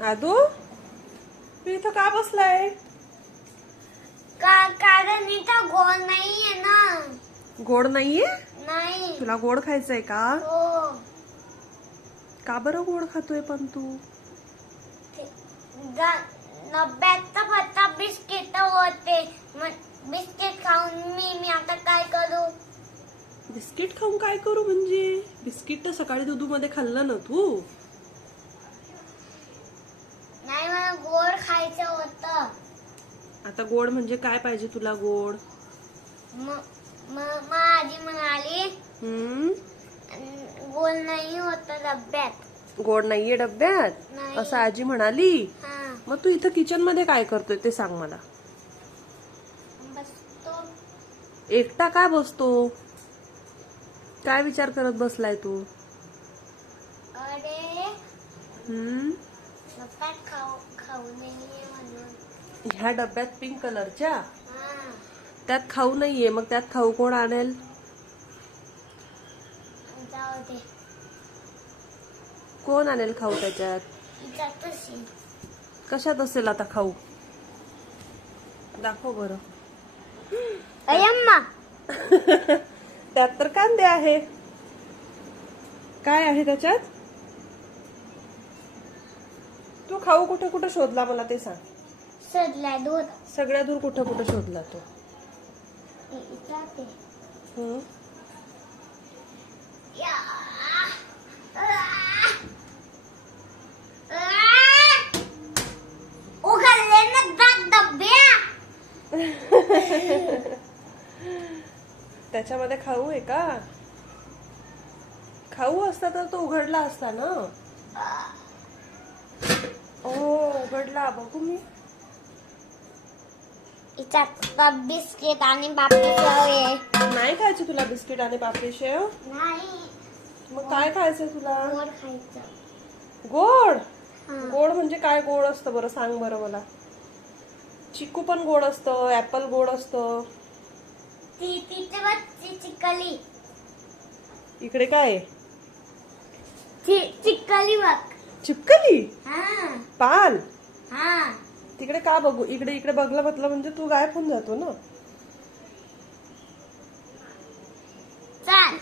आदू तू इथं का बसलाय? कारण इथं गोड नाहीये ना. गोड नाहीये? नाही. तुला गोड खायचंय का? हो. का बरं गोड खातोय पण तू? नब्याचा पत्ता बिस्किट होते. बिस्किट खाऊन मी आता काय करू? बिस्किट खाऊन काय करू म्हणजे? बिस्किट तर सकाळी दुधूमध्ये खाल्लं ना तू. नाही, मला गोड खायचं होतं. आता गोड म्हणजे काय पाहिजे तुला गोड? मग आजी म्हणाली गोड नाही होत डब्यात. गोड नाहीये डब्यात? नाही. असं आजी म्हणाली? हा. मग तू इथं किचन मध्ये काय करतोय ते सांग मला. बसतो. एकटा का बसतो? काय विचार करत बसलाय तू? अरे डब्यात खाऊ नाहीये म्हणून. ह्या डब्यात पिंक कलरच्या? हा. त्यात खाऊ नाहीये, मग त्यात खाऊ कोण आणेल? जाऊ दे. कोण आणेल खाऊ त्याच्यात? जातशी. कशात असेल आता खाऊ? दाखव बरं. अय्यम्मा. त्यात तर कांदे आहे. काय आहे त्याच्यात? तू खाऊ कुठे कुठे शोधला मला ते सांग. सडला दूध. सगळ्या दूर कुठे कुठे शोधला तो? जाते. उघडले ना डब्या. त्याच्यामध्ये खाऊ आहे का? खाऊ असता तर तो उघडला असता ना. ओ उघडला, बघू मी. बिस्किट आणि पापडी आहे. नाही खायची तुला बिस्किट आणि पापडी शेव? नाही. मग काय खायचंय तुला? गोड खायचं. गोड? हा. गोड म्हणजे काय गोड असतं बरं सांग बरं मला. चिकू पण गोड असतं, ऍपल गोड असतं. तिथे बघ चिकली. इकडे काय आहे? चिकली बघ. चिपकली? हा. पाल? हा. तिकडे का बघू? इकडे इकडे बघलं म्हटलं म्हणजे तू गायब होऊन जातो ना.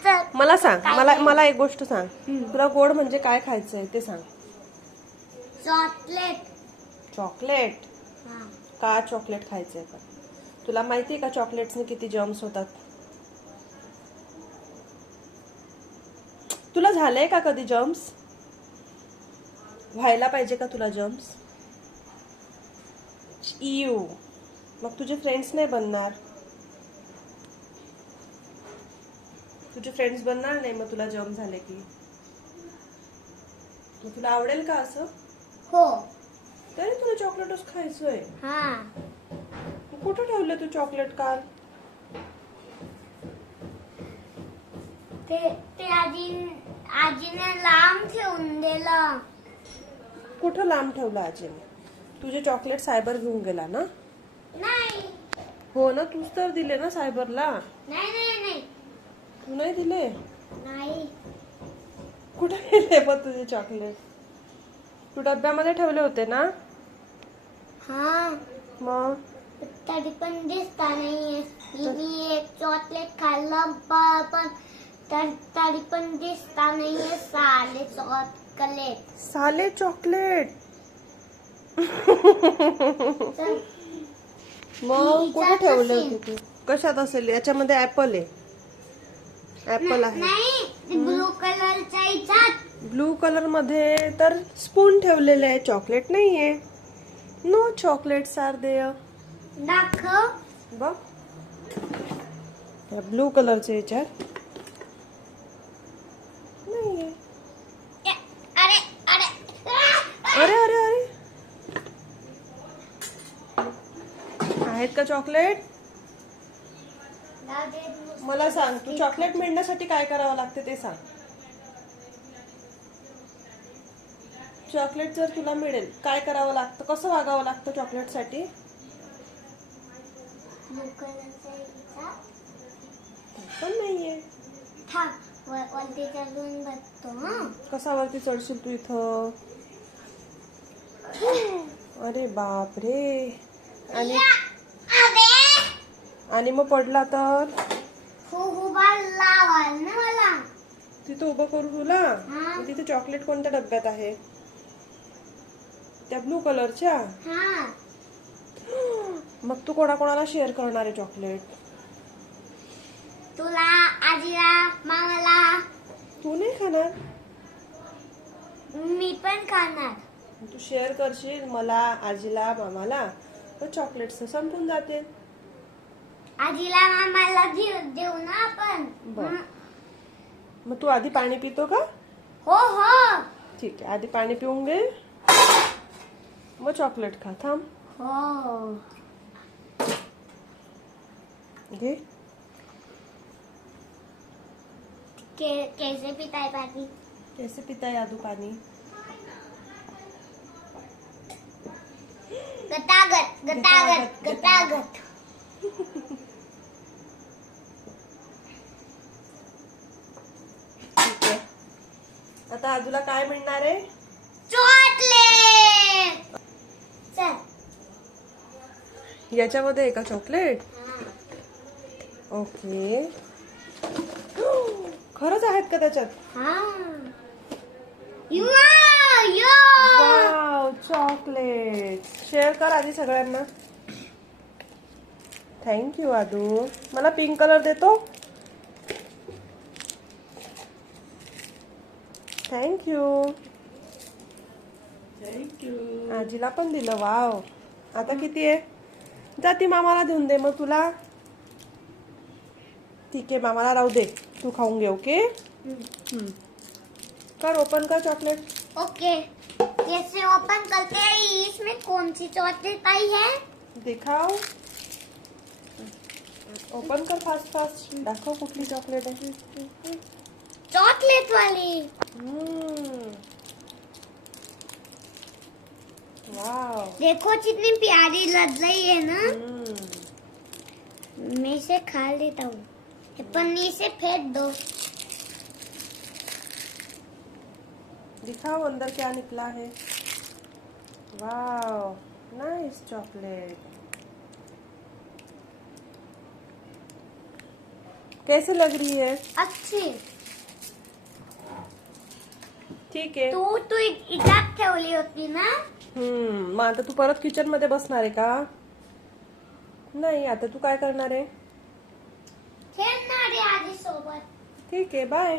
चल. मला सांग, मला एक गोष्ट सांग. तुला गोड म्हणजे काय खायचंय ते सांग. चॉकलेट. चॉकलेट? हा. का चॉकलेट खायचंय का? तुला माहितीये का चॉकलेट्सने किती जर्म्स होतात? तुला झालंय का कधी जर्म्स? व्हायला पाहिजे का तुला जर्म्स? इव. मग तुझे फ्रेंड्स नाही बनणार. तुझे फ्रेंड्स बनणार नाही मग तुला जर्म झाले की. मग तुला आवडेल का असं? हो. तरी तुला चॉकलेटच खायचंय. हा. कुठं ठेवलं तू चॉकलेट काल? ते आजीने लांब ठेवून दिलं. कुठं लांब ठेवलं आजीने? तुझे चॉकलेट सायबर घेऊन गेला ना? नाही. हो ना, तूच तर दिले ना सायबरला. नाही. तू नाही दिले? नाही. कुठे गेले पण तुझे चॉकलेट? तू डब्यामध्ये ठेवले होते ना? हा. मग तरी पण दिसता नाहीये. मी एक चॉकलेट खाल्लं पण तरी पण दिसता नाहीये. साले चॉकलेट. साले चॉकलेट. मग कुठे ठेवले होते तू? कशात असेल? याच्यामध्ये ऍपल आहे. ऍपल आहे. नाही, ब्लू कलरच्या ह्याच्यात. ब्लू कलर मध्ये तर स्पून ठेवलेले आहे, चॉकलेट नाहीये. No chocolates are there. दाखव. बघ ब्लू कलरच्या ह्याच्यात नाहीये. अरे अरे अरे अरे आहेत का चॉकलेट? मला सांग, तू चॉकलेट मिळण्यासाठी काय करावं लागते ते सांग. चॉकलेट जर तुला मिळेल काय करावं लागतं? कसं वागावं लागतं चॉकलेट साठी? ब्लू कलरच्या ह्याच्यात पण नाहीये. थांब, वरती चढून बघतो. कसा वरती चढशील तू इथं? अरे बापरे. आणि अबे आणि मग पडला तर उभा लावाल ना मला. तिथं उभं करू तुला. हा. मग तिथे चॉकलेट कोणत्या डब्यात आहे? त्या ब्लू कलरच्या. हा मग तू कोणाकोणाला शेअर करणार आहे चॉकलेट? तुला, आजीला, मामाला. तू नाही खाणार? मी पण खाणार. तू शेअर करशील मला, आजीला, मामाला, तर चॉकलेट संपून जाते. आजीला मामाला देऊ ना आपण. बर. मग तू आधी पाणी पितो का? हो हो ठीक आहे, आधी पाणी पिऊन घे, मग चॉकलेट खा. थांब. हो. घे. कैसे पिता है पानी? कैसे पिता है आदू पानी? गतागत गतागत गतागत. ठीक आहे. आता आदूला काय मिळणार आहे? चॉकलेट. चल. याच्यामध्ये आहे का चॉकलेट? हा. ओके. खरंच आहेत का त्याच्यात? हा. Yo yo. Wow, chocolate. Share कर आधी सगळ्यांना. थँक्यू आदू. मला पिंक कलर देतो? थँक्यू. आजीला पण दिलं. वाव. आता किती आहे? जा ती मामाला देऊन दे मग तुला. ठीक आहे, मामाला राहू दे, तू खाऊन घे. ओके. कर, ओपन कर चॉकलेट. ओके. कैसे ओपन करते हैं? इसमें कौन सी चॉकलेट आई है? दिखाओ. ओपन कर फास्ट फास्ट. दाखव कुठली चॉकलेट आहे. चॉकलेट वाली. वाव. देखो कितनी प्यारी लग रही है ना. मैं इसे खा लेता हूँ. पन्नी से फेंक दो. दिखाओ अंदर क्या निकला है. Wow, nice chocolate. कैसे लग रही है? अच्छी. ठीक आहे. तू इजात ठेवली होती ना. मग आता तू परत किचन मध्ये बसणार आहे का? नाही, आता तू काय करणार आहे? खेळणार आहे आजी सोबत. ठीक आहे, बाय.